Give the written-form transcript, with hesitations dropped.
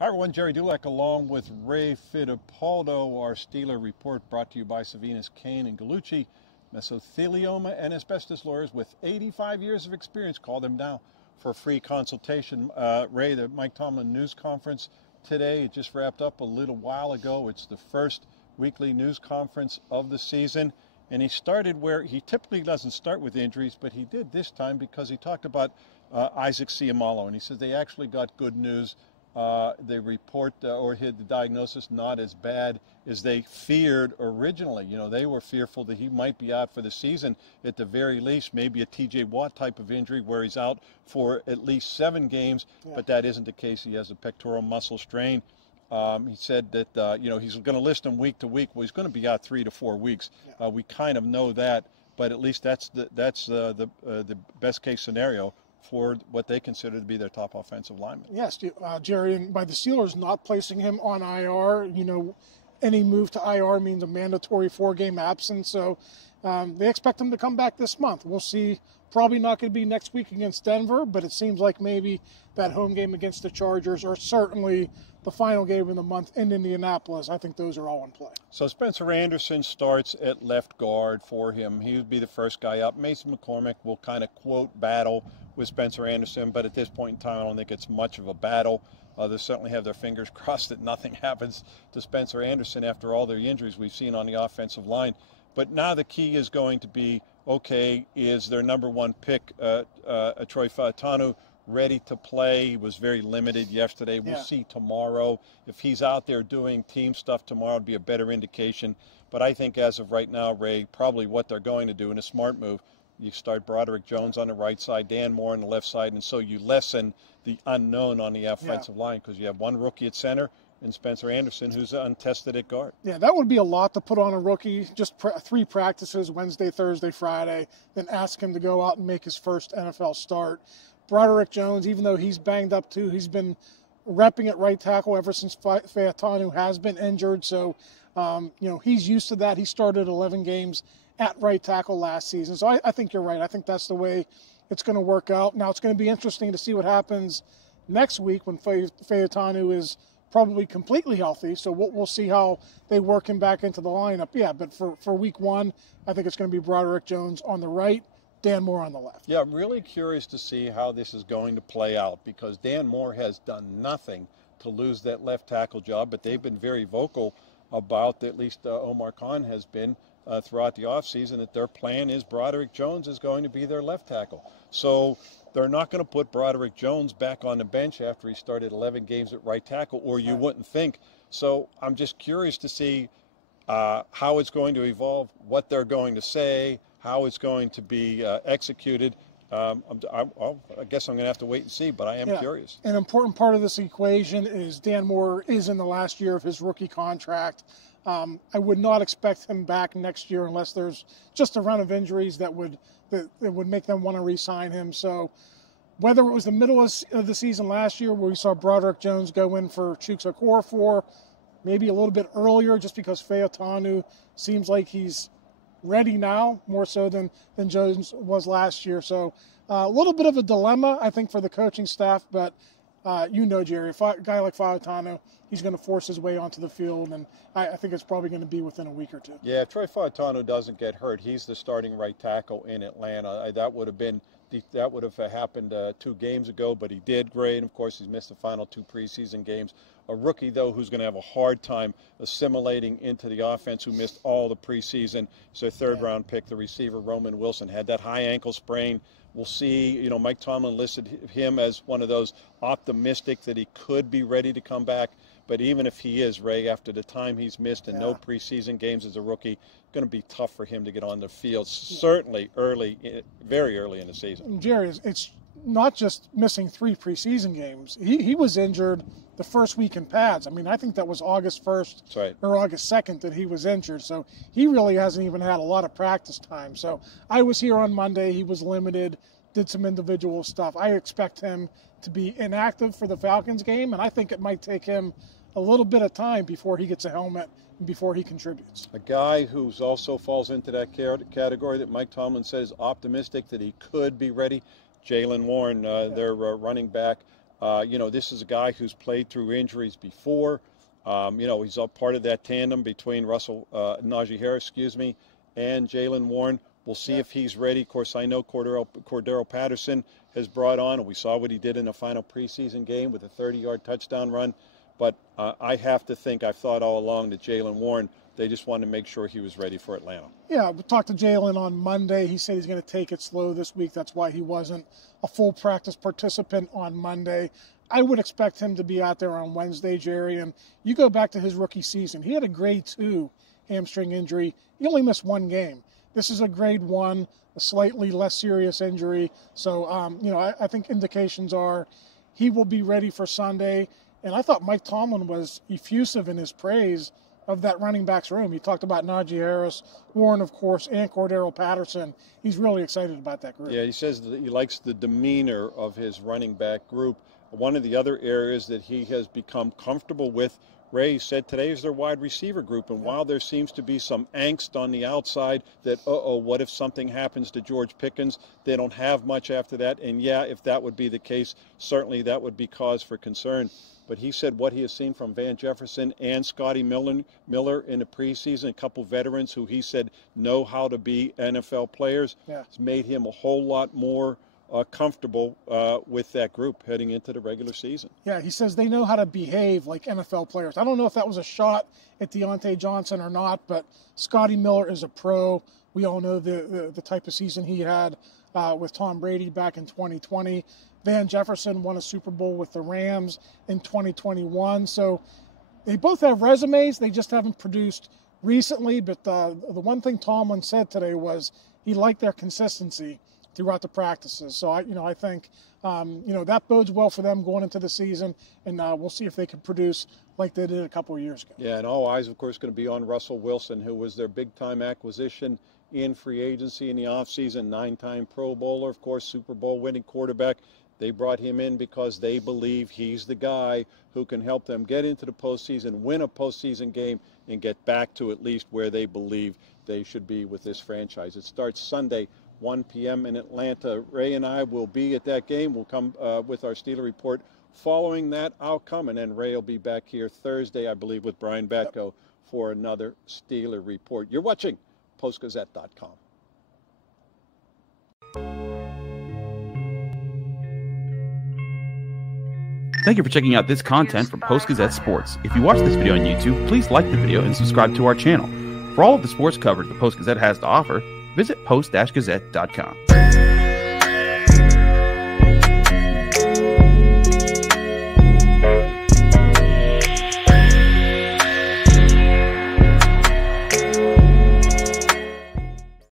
Hi everyone, Jerry Dulac along with Ray Fittipaldo. Our Steeler report brought to you by Savinas, Kane and Gallucci, mesothelioma and asbestos lawyers with 85 years of experience. Call them now for a free consultation. Ray, the Mike Tomlin news conference today, it just wrapped up a little while ago. It's the first weekly news conference of the season. And he started where he typically doesn't start with injuries, but he did this time because he talked about Isaac Seumalo. And he said they actually got good news. The report or the diagnosis not as bad as they feared originally. You know, they were fearful that he might be out for the season at the very least, maybe a TJ Watt type of injury where he's out for at least 7 games, but that isn't the case. He has a pectoral muscle strain. He said that, you know, he's going to list him week to week. Well, he's going to be out 3 to 4 weeks. We kind of know that, but at least that's the best case scenario for what they consider to be their top offensive lineman. Yes, Jerry, and by the Steelers not placing him on IR, you know, any move to IR means a mandatory 4-game absence. So they expect him to come back this month. We'll see. Probably not going to be next week against Denver, but it seems like maybe that home game against the Chargers, or certainly the final game of the month in Indianapolis, I think those are all in play. So Spencer Anderson starts at left guard for him. He would be the first guy up. Mason McCormick will kind of, quote, battle with Spencer Anderson, but at this point in time, I don't think it's much of a battle. They certainly have their fingers crossed that nothing happens to Spencer Anderson after all the injuries we've seen on the offensive line. But now the key is going to be, okay, is their number 1 pick, Troy Fautanu, ready to play? He was very limited yesterday. We'll see tomorrow. If he's out there doing team stuff tomorrow, it'd be a better indication. But I think as of right now, Ray, probably what they're going to do in a smart move, you start Broderick Jones on the right side, Dan Moore on the left side, and so you lessen the unknown on the offensive line because you have one rookie at center and Spencer Anderson, who's untested at guard. Yeah, that would be a lot to put on a rookie. Just 3 practices, Wednesday, Thursday, Friday, then ask him to go out and make his first NFL start. Broderick Jones, even though he's banged up too, he's been repping at right tackle ever since Fautanu has been injured. So, you know, he's used to that. He started 11 games at right tackle last season. So I think you're right. I think that's the way it's going to work out. Now, it's going to be interesting to see what happens next week when Fautanu is probably completely healthy. So we'll see how they work him back into the lineup. Yeah, but for week 1, I think it's going to be Broderick Jones on the right, Dan Moore on the left. Yeah, I'm really curious to see how this is going to play out because Dan Moore has done nothing to lose that left tackle job, but they've been very vocal about, at least Omar Khan has been, throughout the offseason, that their plan is Broderick Jones is going to be their left tackle. So they're not going to put Broderick Jones back on the bench after he started 11 games at right tackle, or you wouldn't think. So I'm just curious to see how it's going to evolve, what they're going to say, how it's going to be executed. I guess I'm going to have to wait and see, but I am curious. An important part of this equation is Dan Moore is in the last year of his rookie contract. I would not expect him back next year unless there's just a run of injuries that would make them want to re-sign him. So whether it was the middle of the season last year where we saw Broderick Jones go in for Chuks Okorafor, maybe a little bit earlier just because Fautanu seems like he's ready now more so than Jones was last year. So a little bit of a dilemma, I think, for the coaching staff, but you know, Jerry, a guy like Fautanu, he's going to force his way onto the field, and I think it's probably going to be within a week or 2. Yeah, if Troy Fautanu doesn't get hurt, he's the starting right tackle in Atlanta. That would have happened 2 games ago, but he did great. And of course, he's missed the final 2 preseason games. A rookie, though, who's going to have a hard time assimilating into the offense, who missed all the preseason. So a 3rd-round pick, the receiver Roman Wilson, had that high ankle sprain. We'll see. You know, Mike Tomlin listed him as one of those optimistic that he could be ready to come back. But even if he is, Ray, after the time he's missed and no preseason games as a rookie, going to be tough for him to get on the field, certainly very early in the season. Jerry, it's not just missing 3 preseason games. He was injured the first week in pads. I mean, I think that was August 1st or August 2nd that he was injured. So he really hasn't even had a lot of practice time. So I was here on Monday. He was limited, did some individual stuff. I expect him to be inactive for the Falcons game, and I think it might take him a little bit of time before he gets a helmet and before he contributes. A guy who's also falls into that category that Mike Tomlin says optimistic that he could be ready, Jaylen Warren, their running back. This is a guy who's played through injuries before. He's a part of that tandem between Najee Harris, and Jaylen Warren. We'll see if he's ready. Of course, I know Cordarelle Patterson has brought on, and we saw what he did in the final preseason game with a 30-yard touchdown run. But I have to think, I've thought all along that Jaylen Warren, they just wanted to make sure he was ready for Atlanta. Yeah, we talked to Jaylen on Monday. He said he's going to take it slow this week. That's why he wasn't a full practice participant on Monday. I would expect him to be out there on Wednesday, Gerry. And you go back to his rookie season. He had a grade 2 hamstring injury. He only missed one game. This is a grade 1, a slightly less serious injury. So, I think indications are he will be ready for Sunday. And I thought Mike Tomlin was effusive in his praise of that running backs room. He talked about Najee Harris, Warren, of course, and Cordarelle Patterson. He's really excited about that group. Yeah, he says that he likes the demeanor of his running back group. One of the other areas that he has become comfortable with, Ray said today, is their wide receiver group. And while there seems to be some angst on the outside that, what if something happens to George Pickens? They don't have much after that. And yeah, if that would be the case, certainly that would be cause for concern. But he said what he has seen from Van Jefferson and Scotty Miller in the preseason, a couple veterans who he said know how to be NFL players, has made him a whole lot more comfortable with that group heading into the regular season. Yeah, he says they know how to behave like NFL players. I don't know if that was a shot at Deontay Johnson or not, but Scotty Miller is a pro. We all know the type of season he had with Tom Brady back in 2020. Van Jefferson won a Super Bowl with the Rams in 2021. So they both have resumes. They just haven't produced recently. But the one thing Tomlin said today was he liked their consistency throughout the practices. So I think that bodes well for them going into the season, and we'll see if they can produce like they did a couple of years ago. Yeah, and all eyes, of course, going to be on Russell Wilson, who was their big-time acquisition in free agency in the offseason, 9-time Pro Bowler, of course, Super Bowl winning quarterback. They brought him in because they believe he's the guy who can help them get into the postseason, win a postseason game, and get back to at least where they believe they should be with this franchise. It starts Sunday, 1 p.m. in Atlanta. Ray and I will be at that game. We'll come with our Steeler report following that outcome, and then Ray will be back here Thursday, I believe, with Brian Batko for another Steeler report. You're watching Post-Gazette.com. Thank you for checking out this content from Post-Gazette Sports. If you watch this video on YouTube, please like the video and subscribe to our channel. For all of the sports coverage the Post-Gazette has to offer, visit Post-Gazette.com.